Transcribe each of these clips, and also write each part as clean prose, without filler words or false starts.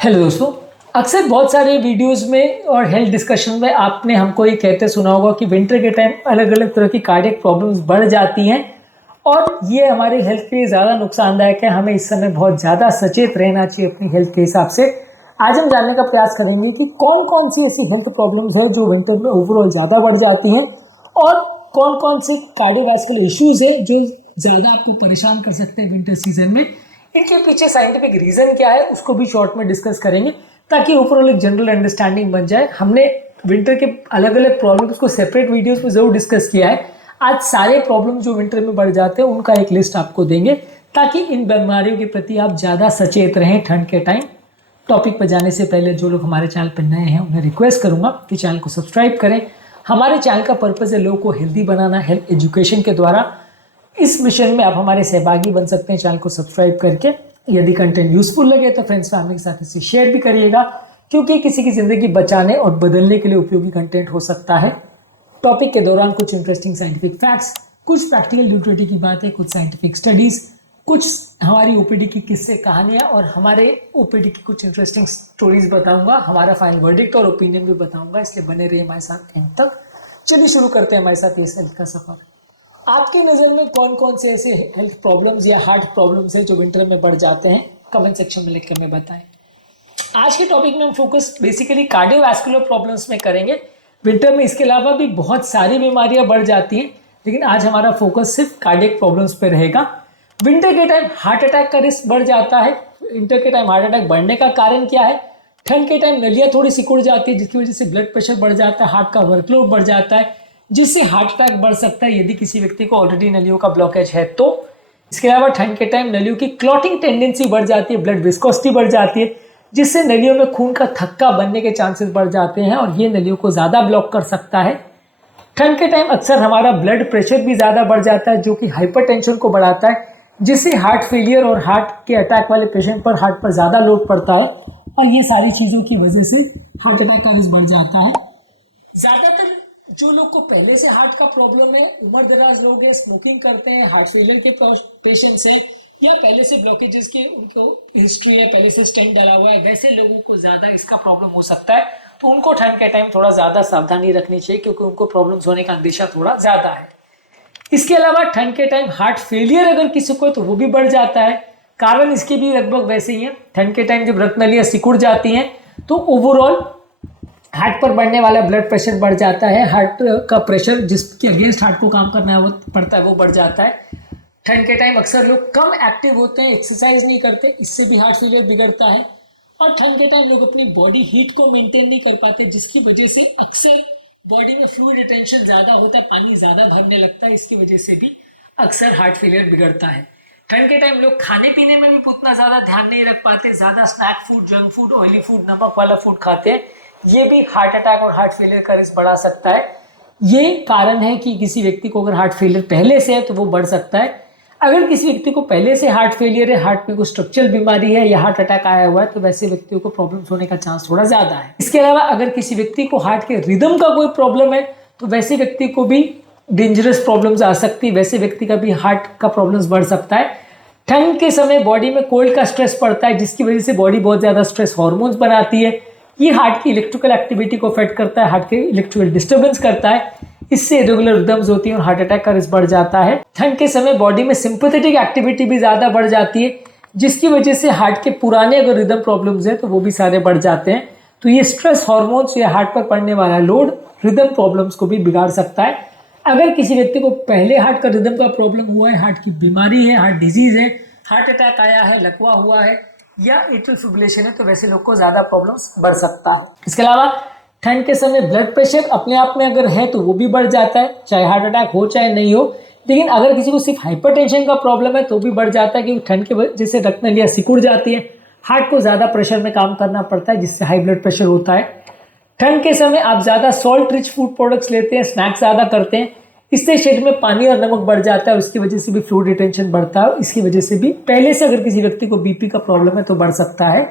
Hello दोस्तों, अक्सर बहुत सारे वीडियोस में और हेल्थ डिस्कशन में आपने हमको ये कहते सुना होगा कि विंटर के टाइम अलग अलग तरह की कार्डियक प्रॉब्लम्स बढ़ जाती हैं और ये हमारे हेल्थ के लिए ज़्यादा नुकसानदायक है। हमें इस समय बहुत ज़्यादा सचेत रहना चाहिए अपनी हेल्थ के हिसाब से। आज हम जानने का प्रयास करेंगे कि कौन कौन सी ऐसी हेल्थ प्रॉब्लम्स है जो विंटर में ओवरऑल ज़्यादा बढ़ जाती हैं और कौन कौन से कार्डियोवैस्कुलर इश्यूज है जो ज़्यादा आपको परेशान कर सकते हैं विंटर सीजन में। इनके पीछे साइंटिफिक रीजन क्या है उसको भी शॉर्ट में डिस्कस करेंगे ताकि ओवरऑल एक जनरल अंडरस्टैंडिंग बन जाए। हमने विंटर के अलग अलग प्रॉब्लम्स को सेपरेट वीडियोस में जरूर डिस्कस किया है। आज सारे प्रॉब्लम जो विंटर में बढ़ जाते हैं उनका एक लिस्ट आपको देंगे ताकि इन बीमारियों के प्रति आप ज़्यादा सचेत रहें ठंड के टाइम। टॉपिक पर जाने से पहले जो लोग हमारे चैनल पर नए हैं उन्हें रिक्वेस्ट करूंगा कि चैनल को सब्सक्राइब करें। हमारे चैनल का पर्पज़ है लोगों को हेल्दी बनाना, हेल्थ एजुकेशन के द्वारा। इस मिशन में आप हमारे सहभागी बन सकते हैं चैनल को सब्सक्राइब करके। यदि कंटेंट यूजफुल लगे तो फ्रेंड्स फैमिली के साथ इसे शेयर भी करिएगा क्योंकि किसी की ज़िंदगी बचाने और बदलने के लिए उपयोगी कंटेंट हो सकता है। टॉपिक के दौरान कुछ इंटरेस्टिंग साइंटिफिक फैक्ट्स, कुछ प्रैक्टिकल यूटिलिटी की बातें, कुछ साइंटिफिक स्टडीज़, कुछ हमारी ओपीडी की किस्से कहानियाँ और हमारे ओपीडी की कुछ इंटरेस्टिंग स्टोरीज बताऊंगा। हमारा फाइनल वर्डिक्ट और ओपिनियन भी बताऊंगा, इसलिए बने रहिए हमारे साथ एंड तक। चलिए शुरू करते हैं हमारे साथ इस हेल्थ का सफर। आपकी नज़र में कौन कौन से ऐसे हेल्थ प्रॉब्लम्स या हार्ट प्रॉब्लम्स हैं जो विंटर में बढ़ जाते हैं, कमेंट सेक्शन में लिखकर हमें बताएं। आज के टॉपिक में हम फोकस बेसिकली कार्डियोवैस्कुलर प्रॉब्लम्स में करेंगे। विंटर में इसके अलावा भी बहुत सारी बीमारियां बढ़ जाती हैं, लेकिन आज हमारा फोकस सिर्फ कार्डियक प्रॉब्लम्स पे रहेगा। विंटर के टाइम हार्ट अटैक का रिस्क बढ़ जाता है। विंटर के टाइम हार्ट अटैक बढ़ने का कारण क्या है? ठंड के टाइम नलियाँ थोड़ी सिकुड़ जाती है जिसकी वजह से ब्लड प्रेशर बढ़ जाता है, हार्ट का वर्कलोड बढ़ जाता है जिससे हार्ट अटैक बढ़ सकता है यदि किसी व्यक्ति को ऑलरेडी नलियों का ब्लॉकेज है तो। इसके अलावा ठंड के टाइम नलियों की क्लॉटिंग टेंडेंसी बढ़ जाती है, ब्लड विस्कोसिटी बढ़ जाती है जिससे नलियों में खून का थक्का बनने के चांसेस बढ़ जाते हैं और ये नलियों को ज़्यादा ब्लॉक कर सकता है। ठंड के टाइम अक्सर हमारा ब्लड प्रेशर भी ज़्यादा बढ़ जाता है जो कि हाइपरटेंशन को बढ़ाता है जिससे हार्ट फेलियर और हार्ट के अटैक वाले पेशेंट पर हार्ट पर ज़्यादा लोड पड़ता है और ये सारी चीज़ों की वजह से हार्ट अटैक का रिस्क बढ़ जाता है। ज़्यादातर जो लोग को पहले से हार्ट का प्रॉब्लम है, उम्र दराज लोग हैं, स्मोकिंग करते हैं, हार्ट फेलियर के पेशेंट्स हैं या पहले से ब्लॉकेजेस की उनको हिस्ट्री है, पहले से स्टेंट डाला हुआ है, वैसे लोगों को ज़्यादा इसका प्रॉब्लम हो सकता है। तो उनको ठंड के टाइम थोड़ा ज़्यादा सावधानी रखनी चाहिए क्योंकि उनको प्रॉब्लम्स होने का अंदेशा थोड़ा ज़्यादा है। इसके अलावा ठंड के टाइम हार्ट फेलियर अगर किसी को तो वो भी बढ़ जाता है। कारण इसके भी लगभग वैसे ही है। ठंड के टाइम जब रक्तनलियाँ सिकुड़ जाती हैं तो ओवरऑल हार्ट पर बढ़ने वाला ब्लड प्रेशर बढ़ जाता है, हार्ट का प्रेशर जिसके अगेंस्ट हार्ट को काम करना पड़ता है वो बढ़ जाता है। ठंड के टाइम अक्सर लोग कम एक्टिव होते हैं, एक्सरसाइज नहीं करते, इससे भी हार्ट फेलियर बिगड़ता है। और ठंड के टाइम लोग अपनी बॉडी हीट को मेंटेन नहीं कर पाते जिसकी वजह से अक्सर बॉडी में फ्लूइड रिटेंशन ज़्यादा होता है, पानी ज़्यादा भरने लगता है, इसकी वजह से भी अक्सर हार्ट फेलियर बिगड़ता है। ठंड के टाइम लोग खाने पीने में भी उतना ज़्यादा ध्यान नहीं रख पाते, ज़्यादा snack food, junk food, oily food, नमक वाला फूड खाते हैं, ये भी हार्ट अटैक और हार्ट फेलियर का रिस्क बढ़ा सकता है। ये कारण है कि किसी व्यक्ति को अगर हार्ट फेलियर पहले से है तो वो बढ़ सकता है। अगर किसी व्यक्ति को पहले से हार्ट फेलियर है, हार्ट में कोई स्ट्रक्चरल बीमारी है या हार्ट अटैक आया हुआ है तो वैसे व्यक्तियों को प्रॉब्लम्स होने का चांस थोड़ा ज़्यादा है। इसके अलावा अगर किसी व्यक्ति को हार्ट के रिदम का कोई प्रॉब्लम है तो वैसे व्यक्ति को भी डेंजरस प्रॉब्लम्स आ सकती है, वैसे व्यक्ति का भी हार्ट का प्रॉब्लम्स बढ़ सकता है। ठंड के समय बॉडी में कोल्ड का स्ट्रेस पड़ता है जिसकी वजह से बॉडी बहुत ज़्यादा स्ट्रेस हार्मोन्स बनाती है। ये हार्ट की इलेक्ट्रिकल एक्टिविटी को अफेक्ट करता है, हार्ट के इलेक्ट्रिकल डिस्टर्बेंस करता है, इससे रेगुलर रिदम्स होती है और हार्ट अटैक का रिस्क बढ़ जाता है। ठंड के समय बॉडी में सिंपैथेटिक एक्टिविटी भी ज़्यादा बढ़ जाती है जिसकी वजह से हार्ट के पुराने अगर रिदम प्रॉब्लम्स हैं तो वो भी सारे बढ़ जाते हैं। तो ये स्ट्रेस हार्मोन्स या हार्ट पर पड़ने वाला लोड रिदम प्रॉब्लम्स को भी बिगाड़ सकता है। अगर किसी व्यक्ति को पहले हार्ट का रिदम का प्रॉब्लम हुआ है, हार्ट की बीमारी है, हार्ट डिजीज है, हार्ट अटैक आया है, लकवा हुआ है या एट्रियल फिब्रिलेशन है तो वैसे लोग को ज़्यादा प्रॉब्लम्स बढ़ सकता है। इसके अलावा ठंड के समय ब्लड प्रेशर अपने आप में अगर है तो वो भी बढ़ जाता है, चाहे हार्ट अटैक हो चाहे नहीं हो। लेकिन अगर किसी को सिर्फ हाइपरटेंशन का प्रॉब्लम है तो भी बढ़ जाता है क्योंकि ठंड के वजह से रक्तनलियाँ सिकुड़ जाती है, हार्ट को ज़्यादा प्रेशर में काम करना पड़ता है जिससे हाई ब्लड प्रेशर होता है। ठंड के समय आप ज़्यादा सॉल्ट रिच फूड प्रोडक्ट्स लेते हैं, स्नैक्स ज़्यादा करते हैं, इससे शरीर में पानी और नमक बढ़ जाता है, उसकी वजह से भी फ्लूइड रिटेंशन बढ़ता है। इसकी वजह से भी पहले से अगर किसी व्यक्ति को बीपी का प्रॉब्लम है तो बढ़ सकता है।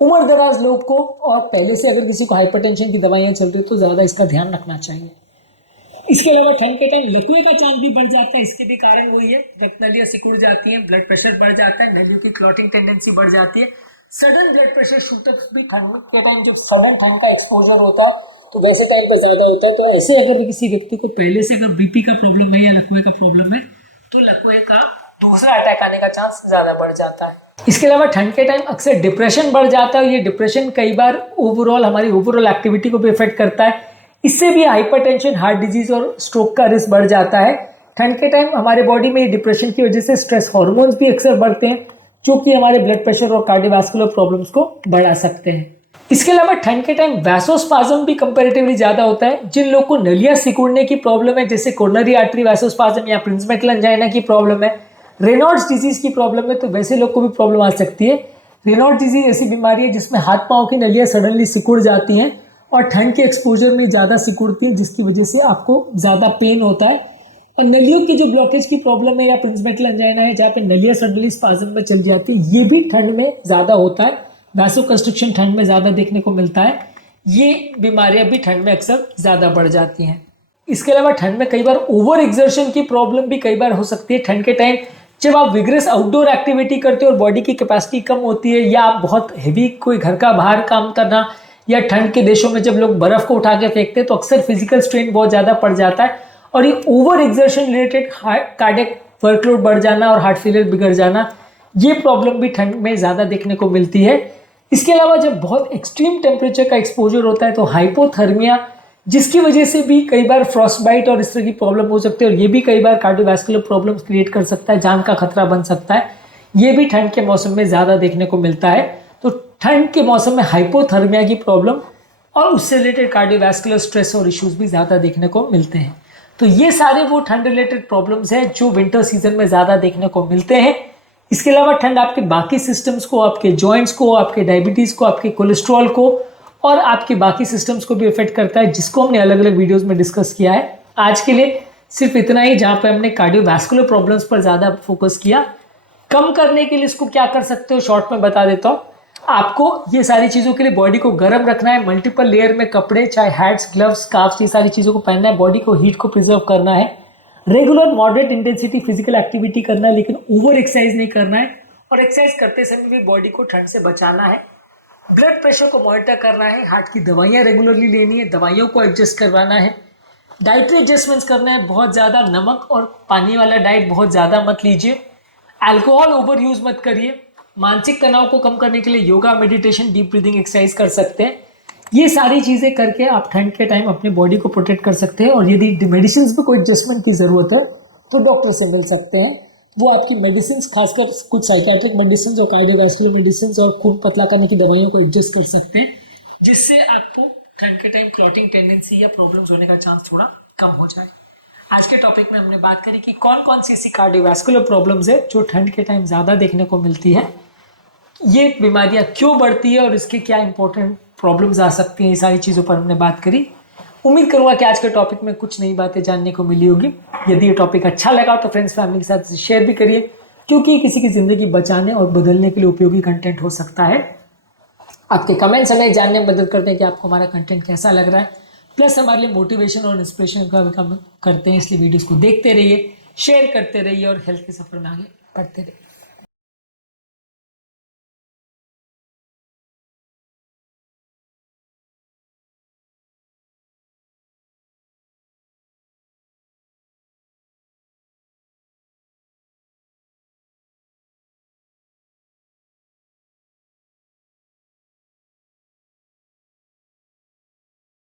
उम्र दराज लोग को और पहले से अगर किसी को हाइपरटेंशन की दवाइयाँ चल रही तो ज़्यादा इसका ध्यान रखना चाहिए। इसके अलावा ठंड के टाइम लकवे का चांस भी बढ़ जाता है, इसके भी कारण वही है, रक्तनलियाँ सिकुड़ जाती हैं, ब्लड प्रेशर बढ़ जाता है, नलियों की क्लॉटिंग टेंडेंसी बढ़ जाती है, सडन ब्लड प्रेशर शूटअप भी ठंड के टाइम जब सडन ठंड का एक्सपोजर होता है तो वैसे टाइम पर ज्यादा होता है। तो ऐसे अगर किसी व्यक्ति को पहले से अगर बीपी का प्रॉब्लम है या लकवे का प्रॉब्लम है तो लकवे का दूसरा अटैक आने का चांस ज्यादा बढ़ जाता है। इसके अलावा ठंड के टाइम अक्सर डिप्रेशन बढ़ जाता है। ये डिप्रेशन कई बार ओवरऑल हमारी ओवरऑल एक्टिविटी को भी इफेक्ट करता है। इससे भी हाइपरटेंशन, हार्ट डिजीज और स्ट्रोक का रिस्क बढ़ जाता है। ठंड के टाइम हमारे बॉडी में डिप्रेशन की वजह से स्ट्रेस हार्मोन्स भी अक्सर बढ़ते हैं जो कि हमारे ब्लड प्रेशर और कार्डियोवास्कुलर प्रॉब्लम्स को बढ़ा सकते हैं। इसके अलावा ठंड के टाइम वैसोस्पाज्म भी कंपैरेटिवली ज्यादा होता है। जिन लोगों को नलियां सिकुड़ने की प्रॉब्लम है, जैसे कोरोनरी आर्टरी वैसोस्पाज्म या प्रिंसमेटल एंजाइना की प्रॉब्लम है, रेनॉल्ड्स डिजीज की प्रॉब्लम है, तो वैसे लोग को भी प्रॉब्लम आ सकती है। रेनॉल्ड्स डिजीज ऐसी बीमारी है जिसमें हाथ पांव की नलियां सडनली सिकुड़ जाती हैं और ठंड के एक्सपोजर में ज़्यादा सिकुड़ती है, जिसकी वजह से आपको ज़्यादा पेन होता है। और नलियों की जो ब्लॉकेज की प्रॉब्लम है या प्रिंसमेटल एंजाइना है जहाँ पे नलियां सडनली स्पाज्म में चल जाती है, ये भी ठंड में ज़्यादा होता है। वैसोकंस्ट्रिक्शन ठंड में ज़्यादा देखने को मिलता है। ये बीमारियां भी ठंड में अक्सर ज़्यादा बढ़ जाती हैं। इसके अलावा ठंड में कई बार ओवर एक्सर्शन की प्रॉब्लम भी कई बार हो सकती है। ठंड के टाइम जब आप विग्रेस आउटडोर एक्टिविटी करते हो और बॉडी की कैपेसिटी कम होती है, या आप बहुत हेवी कोई घर का बाहर काम करना, या ठंड के देशों में जब लोग बर्फ को उठा के फेंकते हैं तो अक्सर फिजिकल स्ट्रेन बहुत ज़्यादा पड़ जाता है। और ये over exertion related cardiac workload बढ़ जाना और हार्ट फेलियर बिगड़ जाना, ये प्रॉब्लम भी ठंड में ज़्यादा देखने को मिलती है। इसके अलावा जब बहुत एक्सट्रीम टेम्परेचर का एक्सपोजर होता है तो हाइपोथर्मिया, जिसकी वजह से भी कई बार फ्रॉस्टबाइट और इस तरह की प्रॉब्लम हो सकती है और ये भी कई बार कार्डियोवास्कुलर प्रॉब्लम्स क्रिएट कर सकता है, जान का खतरा बन सकता है। ये भी ठंड के मौसम में ज़्यादा देखने को मिलता है। तो ठंड के मौसम में हाइपोथर्मिया की प्रॉब्लम और उससे रिलेटेड कार्डियोवास्कुलर स्ट्रेस और इश्यूज भी ज़्यादा देखने को मिलते हैं। तो ये सारे वो ठंड रिलेटेड प्रॉब्लम्स हैं जो विंटर सीजन में ज़्यादा देखने को मिलते हैं। इसके अलावा ठंड आपके बाकी सिस्टम्स को, आपके जॉइंट्स को, आपके डायबिटीज़ को, आपके कोलेस्ट्रॉल को और आपके बाकी सिस्टम्स को भी इफेक्ट करता है, जिसको हमने अलग अलग वीडियोस में डिस्कस किया है। आज के लिए सिर्फ इतना ही, जहाँ पे हमने कार्डियोवास्कुलर प्रॉब्लम्स पर ज़्यादा फोकस किया। कम करने के लिए इसको क्या कर सकते हो शॉर्ट में बता देता हूँ। आपको ये सारी चीज़ों के लिए बॉडी को गर्म रखना है, मल्टीपल लेयर में कपड़े, चाहे हैट्स, ग्लव्स, स्कार्फ्स, ये सारी चीज़ों को पहनना है, बॉडी को हीट को प्रिजर्व करना है, regular moderate intensity physical activity करना है, लेकिन ओवर एक्सरसाइज नहीं करना है, और एक्सरसाइज करते समय भी बॉडी को ठंड से बचाना है। ब्लड प्रेशर को मॉनिटर करना है, हार्ट की दवाइयाँ रेगुलरली लेनी है, दवाइयों को एडजस्ट करवाना है, डाइटरी एडजस्टमेंट्स करना है, बहुत ज़्यादा नमक और पानी वाला डाइट बहुत ज़्यादा मत लीजिए, अल्कोहल ओवर यूज़ मत करिए, मानसिक तनाव को कम करने के लिए yoga, meditation, deep breathing exercise कर सकते हैं। ये सारी चीज़ें करके आप ठंड के टाइम अपने बॉडी को प्रोटेक्ट कर सकते हैं। और यदि मेडिसिन में कोई एडजस्टमेंट की ज़रूरत है तो डॉक्टर से मिल सकते हैं। वो आपकी मेडिसिन, खासकर कुछ साइकेट्रिक मेडिसिन और कार्डियोवास्कुलर मेडिसिन और खून पतला करने की दवाइयों को एडजस्ट कर सकते हैं, जिससे आपको ठंड के टाइम क्लॉटिंग टेंडेंसी या प्रॉब्लम्स होने का चांस थोड़ा कम हो जाए। आज के टॉपिक में हमने बात करी कि कौन कौन सी ऐसी कार्डियोवास्कुलर प्रॉब्लम्स है जो ठंड के टाइम ज़्यादा देखने को मिलती है, ये बीमारियां क्यों बढ़ती है और इसके क्या इंपॉर्टेंट प्रॉब्लम्स आ सकती हैं, ये सारी चीज़ों पर हमने बात करी। उम्मीद करूंगा कि आज के टॉपिक में कुछ नई बातें जानने को मिली होगी। यदि ये टॉपिक अच्छा लगा तो फ्रेंड्स फैमिली के साथ शेयर भी करिए, क्योंकि किसी की ज़िंदगी बचाने और बदलने के लिए उपयोगी कंटेंट हो सकता है। आपके कमेंट्स हमें जानने में मदद करते हैं कि आपको हमारा कंटेंट कैसा लग रहा है, प्लस हमारे लिए मोटिवेशन और इंस्पिरेशन का भी काम करते हैं। इसलिए वीडियोज़ को देखते रहिए, शेयर करते रहिए और हेल्थ के सफ़र में आगे बढ़ते रहिए।